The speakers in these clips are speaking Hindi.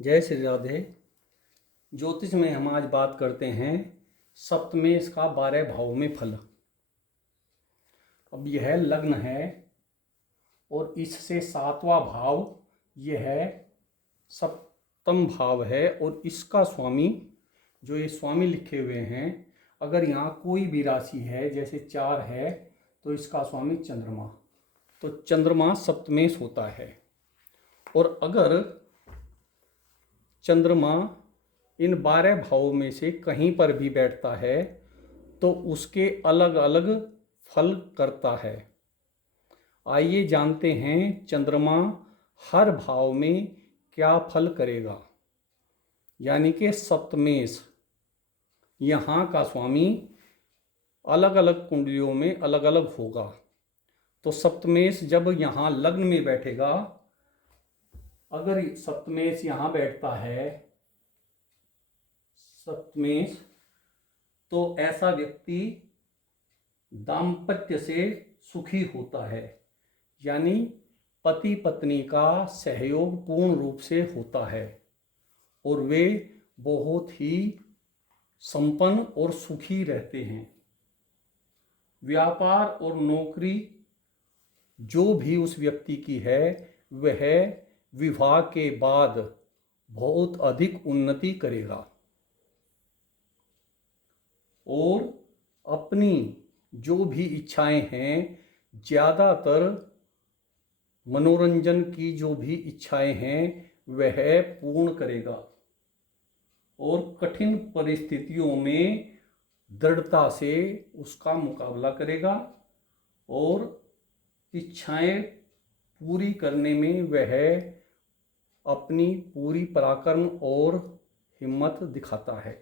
जय श्री राधे। ज्योतिष में हम आज बात करते हैं सप्तमेश का 12 भावों में फल। अब यह लग्न है और इससे 7वां भाव यह सप्तम भाव है और इसका स्वामी जो ये स्वामी लिखे हुए हैं, अगर यहाँ कोई भी राशि है जैसे 4 है तो इसका स्वामी चंद्रमा, तो चंद्रमा सप्तमेश होता है। और अगर चंद्रमा इन 12 भावों में से कहीं पर भी बैठता है तो उसके अलग अलग फल करता है। आइए जानते हैं चंद्रमा हर भाव में क्या फल करेगा। यानी कि सप्तमेश यहाँ का स्वामी अलग अलग कुंडलियों में अलग अलग होगा। तो सप्तमेश जब यहाँ लग्न में बैठेगा, अगर सप्तमेश यहाँ बैठता है सप्तमेश, तो ऐसा व्यक्ति दाम्पत्य से सुखी होता है। यानी पति पत्नी का सहयोग पूर्ण रूप से होता है और वे बहुत ही संपन्न और सुखी रहते हैं। व्यापार और नौकरी जो भी उस व्यक्ति की है वह विवाह के बाद बहुत अधिक उन्नति करेगा और अपनी जो भी इच्छाएं हैं, ज़्यादातर मनोरंजन की जो भी इच्छाएं हैं वह पूर्ण करेगा और कठिन परिस्थितियों में दृढ़ता से उसका मुकाबला करेगा और इच्छाएं पूरी करने में वह अपनी पूरी पराक्रम और हिम्मत दिखाता है।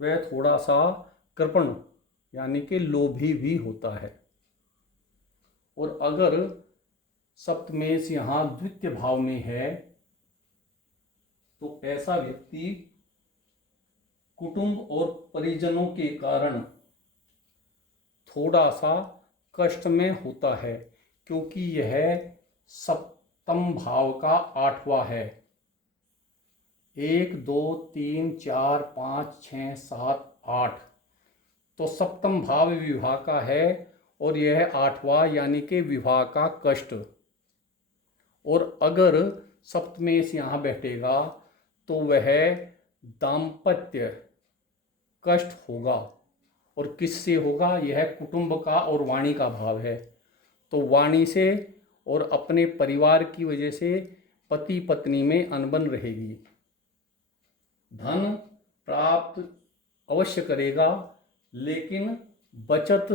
वह थोड़ा सा कृपण यानी कि लोभी भी होता है। और अगर सप्तमेश यहाँ द्वितीय भाव में है तो ऐसा व्यक्ति कुटुंब और परिजनों के कारण थोड़ा सा कष्ट में होता है, क्योंकि यह सप्तम भाव का 8वां है। 1 2 3 4 5 6 7 8, तो सप्तम भाव विवाह का है और यह 8वां यानी कि विवाह का कष्ट। और अगर सप्तमेश यहाँ बैठेगा तो वह दाम्पत्य कष्ट होगा। और किससे होगा? यह कुटुंब का और वाणी का भाव है, तो वाणी से और अपने परिवार की वजह से पति पत्नी में अनबन रहेगी। धन प्राप्त अवश्य करेगा लेकिन बचत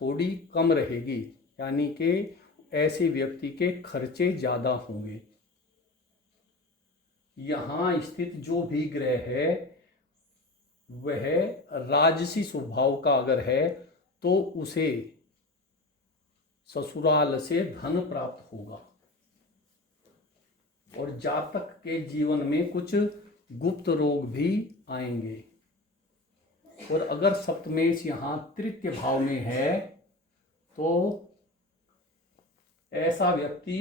थोड़ी कम रहेगी, यानी कि ऐसे व्यक्ति के खर्चे ज़्यादा होंगे। यहाँ स्थित जो भी ग्रह है वह राजसी स्वभाव का अगर है तो उसे ससुराल से धन प्राप्त होगा और जातक के जीवन में कुछ गुप्त रोग भी आएंगे। और अगर सप्तमेश यहाँ तृतीय भाव में है तो ऐसा व्यक्ति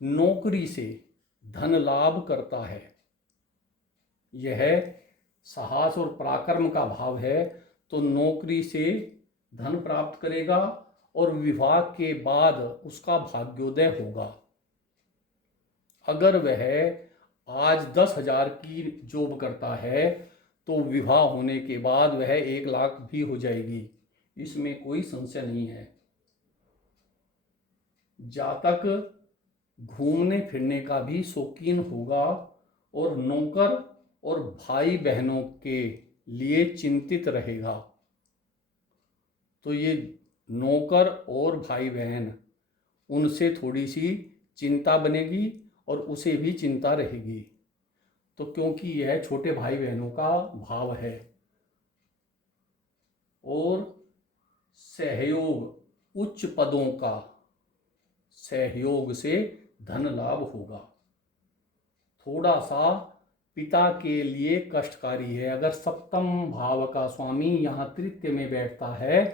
नौकरी से धन लाभ करता है। यह साहस और पराक्रम का भाव है, तो नौकरी से धन प्राप्त करेगा और विवाह के बाद उसका भाग्योदय होगा। अगर वह आज 10,000 की जॉब करता है तो विवाह होने के बाद वह 1 लाख भी हो जाएगी, इसमें कोई संशय नहीं है। जातक घूमने फिरने का भी शौकीन होगा और नौकर और भाई बहनों के लिए चिंतित रहेगा। तो ये नौकर और भाई बहन, उनसे थोड़ी सी चिंता बनेगी और उसे भी चिंता रहेगी, तो क्योंकि यह छोटे भाई बहनों का भाव है। और सहयोग, उच्च पदों का सहयोग से धन लाभ होगा। थोड़ा सा पिता के लिए कष्टकारी है। अगर सप्तम भाव का स्वामी यहाँ तृतीय में बैठता है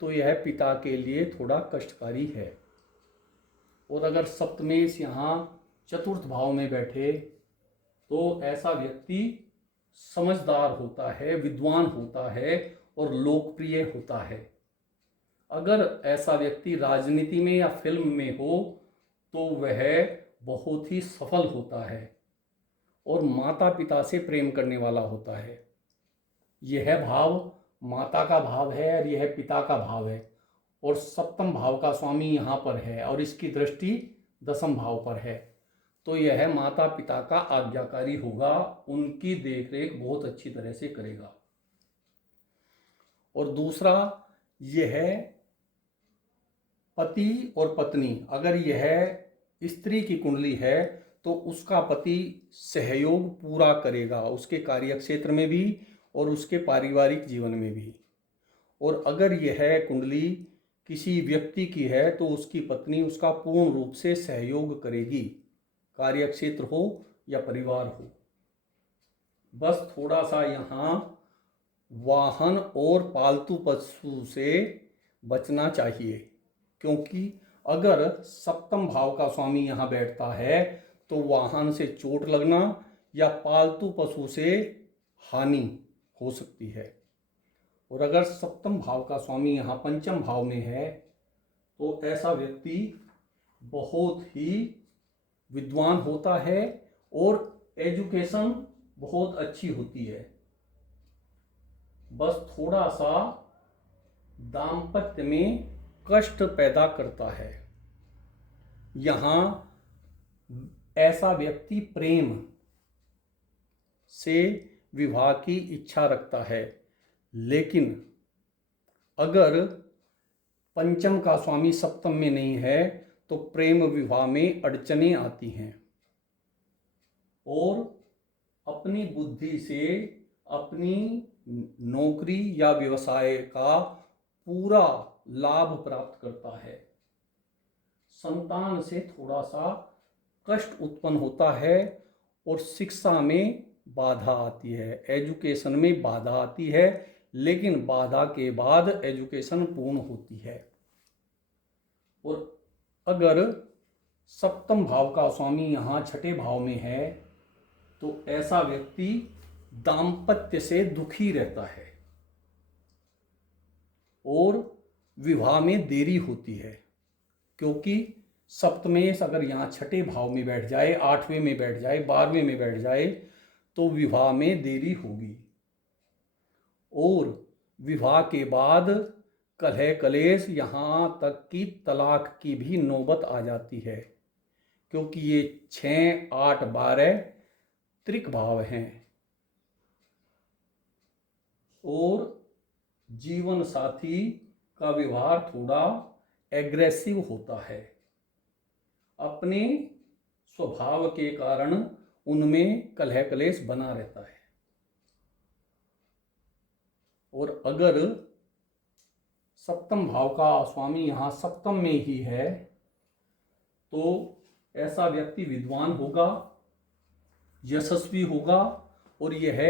तो यह पिता के लिए थोड़ा कष्टकारी है। और अगर सप्तमेश यहाँ चतुर्थ भाव में बैठे तो ऐसा व्यक्ति समझदार होता है, विद्वान होता है और लोकप्रिय होता है। अगर ऐसा व्यक्ति राजनीति में या फिल्म में हो तो वह बहुत ही सफल होता है और माता पिता से प्रेम करने वाला होता है। यह भाव माता का भाव है और यह पिता का भाव है, और सप्तम भाव का स्वामी यहाँ पर है और इसकी दृष्टि दसम भाव पर है। तो यह माता पिता का आज्ञाकारी होगा, उनकी देखरेख बहुत अच्छी तरह से करेगा। और दूसरा, यह पति और पत्नी, अगर यह स्त्री की कुंडली है तो उसका पति सहयोग पूरा करेगा उसके कार्यक्षेत्र में भी और उसके पारिवारिक जीवन में भी। और अगर यह कुंडली किसी व्यक्ति की है तो उसकी पत्नी उसका पूर्ण रूप से सहयोग करेगी, कार्यक्षेत्र हो या परिवार हो। बस थोड़ा सा यहाँ वाहन और पालतू पशु से बचना चाहिए, क्योंकि अगर सप्तम भाव का स्वामी यहाँ बैठता है तो वाहन से चोट लगना या पालतू पशु से हानि हो सकती है। और अगर सप्तम भाव का स्वामी यहाँ पंचम भाव में है तो ऐसा व्यक्ति बहुत ही विद्वान होता है और एजुकेशन बहुत अच्छी होती है। बस थोड़ा सा दाम्पत्य में कष्ट पैदा करता है। यहाँ ऐसा व्यक्ति प्रेम से विवाह की इच्छा रखता है, लेकिन अगर पंचम का स्वामी सप्तम में नहीं है तो प्रेम विवाह में अड़चनें आती हैं और अपनी बुद्धि से अपनी नौकरी या व्यवसाय का पूरा लाभ प्राप्त करता है। संतान से थोड़ा सा कष्ट उत्पन्न होता है और शिक्षा में बाधा आती है, एजुकेशन में बाधा आती है, लेकिन बाधा के बाद एजुकेशन पूर्ण होती है। और अगर सप्तम भाव का स्वामी यहाँ छठे भाव में है तो ऐसा व्यक्ति दाम्पत्य से दुखी रहता है और विवाह में देरी होती है, क्योंकि सप्तमेश अगर यहाँ छठे भाव में बैठ जाए, आठवें में बैठ जाए, 12वें में बैठ जाए तो विवाह में देरी होगी और विवाह के बाद कलह कलेश, यहाँ तक कि तलाक की भी नौबत आ जाती है, क्योंकि ये 6, 8, 12 त्रिक भाव हैं। और जीवन साथी का व्यवहार थोड़ा एग्रेसिव होता है, अपने स्वभाव के कारण उनमें कलह कलेश बना रहता है। और अगर सप्तम भाव का स्वामी यहाँ सप्तम में ही है तो ऐसा व्यक्ति विद्वान होगा, यशस्वी होगा और यह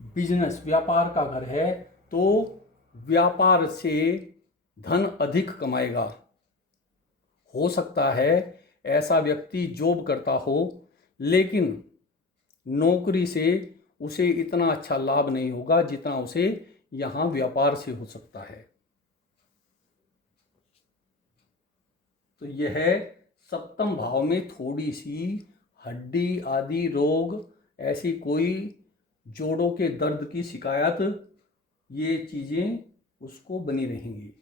बिजनेस व्यापार का घर है तो व्यापार से धन अधिक कमाएगा। हो सकता है ऐसा व्यक्ति जॉब करता हो लेकिन नौकरी से उसे इतना अच्छा लाभ नहीं होगा जितना उसे यहाँ व्यापार से हो सकता है। तो यह सप्तम भाव में थोड़ी सी हड्डी आदि रोग, ऐसी कोई जोड़ों के दर्द की शिकायत, ये चीज़ें उसको बनी रहेंगी।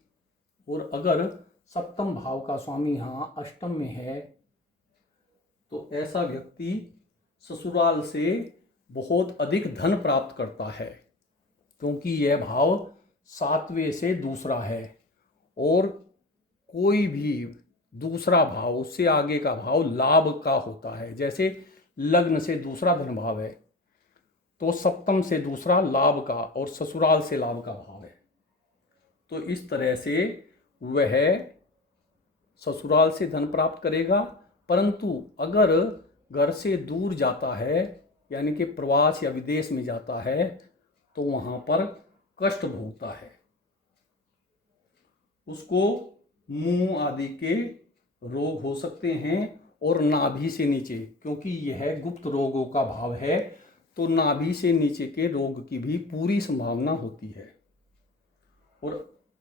और अगर सप्तम भाव का स्वामी यहाँ अष्टम में है तो ऐसा व्यक्ति ससुराल से बहुत अधिक धन प्राप्त करता है, क्योंकि यह भाव 7वें से दूसरा है और कोई भी दूसरा भाव, उससे आगे का भाव लाभ का होता है। जैसे लग्न से दूसरा धन भाव है तो सप्तम से दूसरा लाभ का और ससुराल से लाभ का भाव है। तो इस तरह से वह ससुराल से धन प्राप्त करेगा, परंतु अगर घर से दूर जाता है यानी कि प्रवास या विदेश में जाता है तो वहाँ पर कष्ट भोगता है। उसको मुंह आदि के रोग हो सकते हैं और नाभि से नीचे, क्योंकि यह गुप्त रोगों का भाव है, तो नाभि से नीचे के रोग की भी पूरी संभावना होती है। और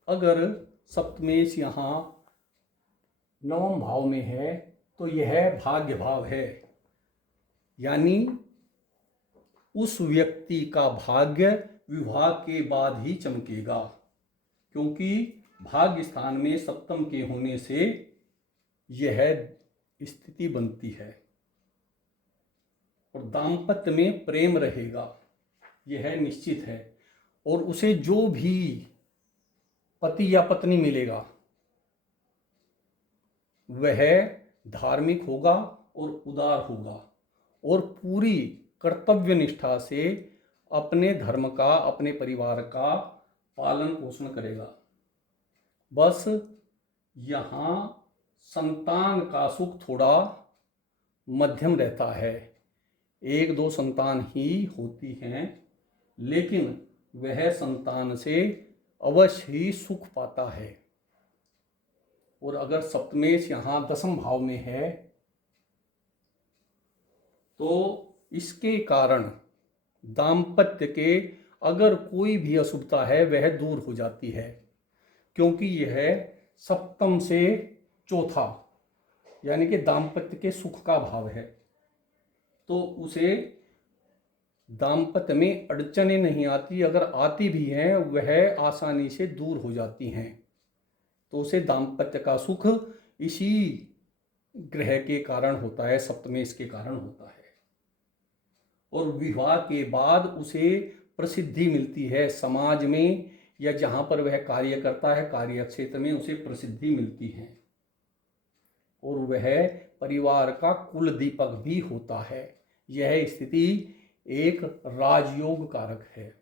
अगर सप्तमेश यहाँ नवम भाव में है तो यह भाग्य भाव है, यानी उस व्यक्ति का भाग्य विवाह के बाद ही चमकेगा, क्योंकि भाग्य स्थान में सप्तम के होने से यह स्थिति बनती है। और दाम्पत्य में प्रेम रहेगा, यह निश्चित है। और उसे जो भी पति या पत्नी मिलेगा वह धार्मिक होगा और उदार होगा और पूरी कर्तव्य निष्ठा से अपने धर्म का, अपने परिवार का पालन पोषण करेगा। बस यहाँ संतान का सुख थोड़ा मध्यम रहता है, 1-2 संतान ही होती हैं, लेकिन वह संतान से अवश्य ही सुख पाता है। और अगर सप्तमेश यहाँ 10वें भाव में है तो इसके कारण दाम्पत्य के अगर कोई भी अशुभता है वह दूर हो जाती है, क्योंकि यह सप्तम से चौथा यानी कि दाम्पत्य के सुख का भाव है, तो उसे दाम्पत्य में अड़चनें नहीं आती, अगर आती भी हैं वह आसानी से दूर हो जाती हैं। तो उसे दाम्पत्य का सुख इसी ग्रह के कारण होता है, सप्तमेश के कारण होता है। और विवाह के बाद उसे प्रसिद्धि मिलती है समाज में, या जहाँ पर वह कार्य करता है कार्य क्षेत्र में उसे प्रसिद्धि मिलती है, और वह परिवार का कुल दीपक भी होता है। यह स्थिति एक राजयोग कारक है।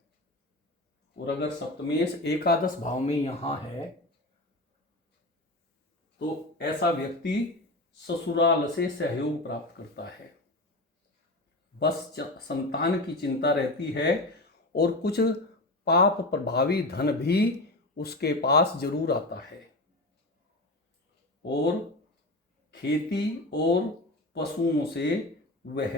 और अगर सप्तमेश एकादश भाव में यहाँ है तो ऐसा व्यक्ति ससुराल से सहयोग प्राप्त करता है, बस संतान की चिंता रहती है, और कुछ पाप प्रभावी धन भी उसके पास जरूर आता है। और खेती और पशुओं से वह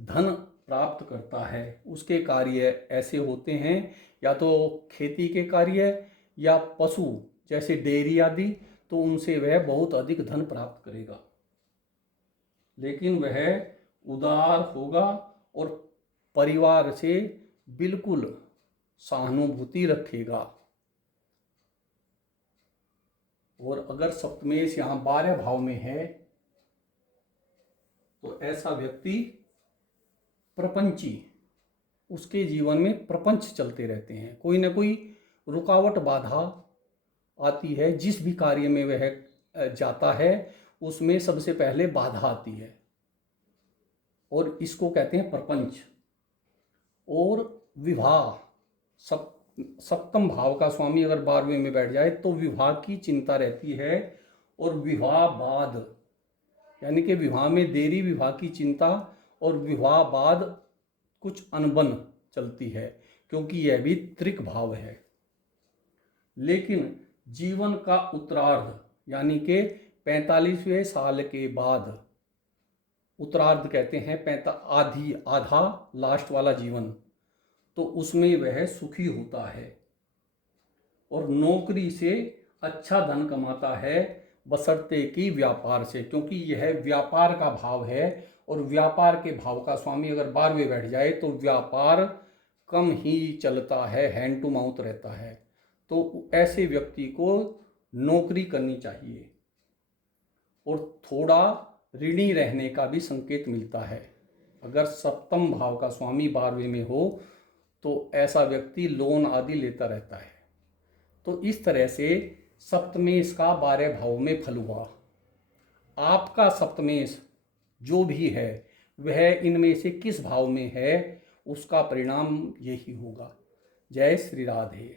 धन प्राप्त करता है। उसके कार्य ऐसे होते हैं, या तो खेती के कार्य या पशु जैसे डेयरी आदि, तो उनसे वह बहुत अधिक धन प्राप्त करेगा। लेकिन वह उदार होगा और परिवार से बिल्कुल सहानुभूति रखेगा। और अगर सप्तमेश यहाँ 12 भाव में है तो ऐसा व्यक्ति प्रपंची, उसके जीवन में प्रपंच चलते रहते हैं, कोई ना कोई रुकावट बाधा आती है। जिस भी कार्य में वह जाता है उसमें सबसे पहले बाधा आती है, और इसको कहते हैं प्रपंच। और विवाह सप्तम भाव का स्वामी अगर 12वें में बैठ जाए तो विवाह की चिंता रहती है, और विवाह बाद यानी कि विवाह में देरी, विवाह की चिंता, और विवाह बाद कुछ अनबन चलती है, क्योंकि यह भी त्रिक भाव है। लेकिन जीवन का उत्तरार्ध यानी कि 45वें साल के बाद, उत्तरार्ध कहते हैं आधा लास्ट वाला जीवन, तो उसमें वह सुखी होता है और नौकरी से अच्छा धन कमाता है, बशर्ते कि व्यापार से, क्योंकि यह व्यापार का भाव है। और व्यापार के भाव का स्वामी अगर 12वें बैठ जाए तो व्यापार कम ही चलता है, हैंड टू माउथ रहता है। तो ऐसे व्यक्ति को नौकरी करनी चाहिए। और थोड़ा ऋणी रहने का भी संकेत मिलता है। अगर सप्तम भाव का स्वामी 12वें में हो तो ऐसा व्यक्ति लोन आदि लेता रहता है। तो इस तरह से सप्तमेश का 12 भाव में फल हुआ। आपका सप्तमेश जो भी है वह इनमें से किस भाव में है, उसका परिणाम यही होगा। जय श्री राधे।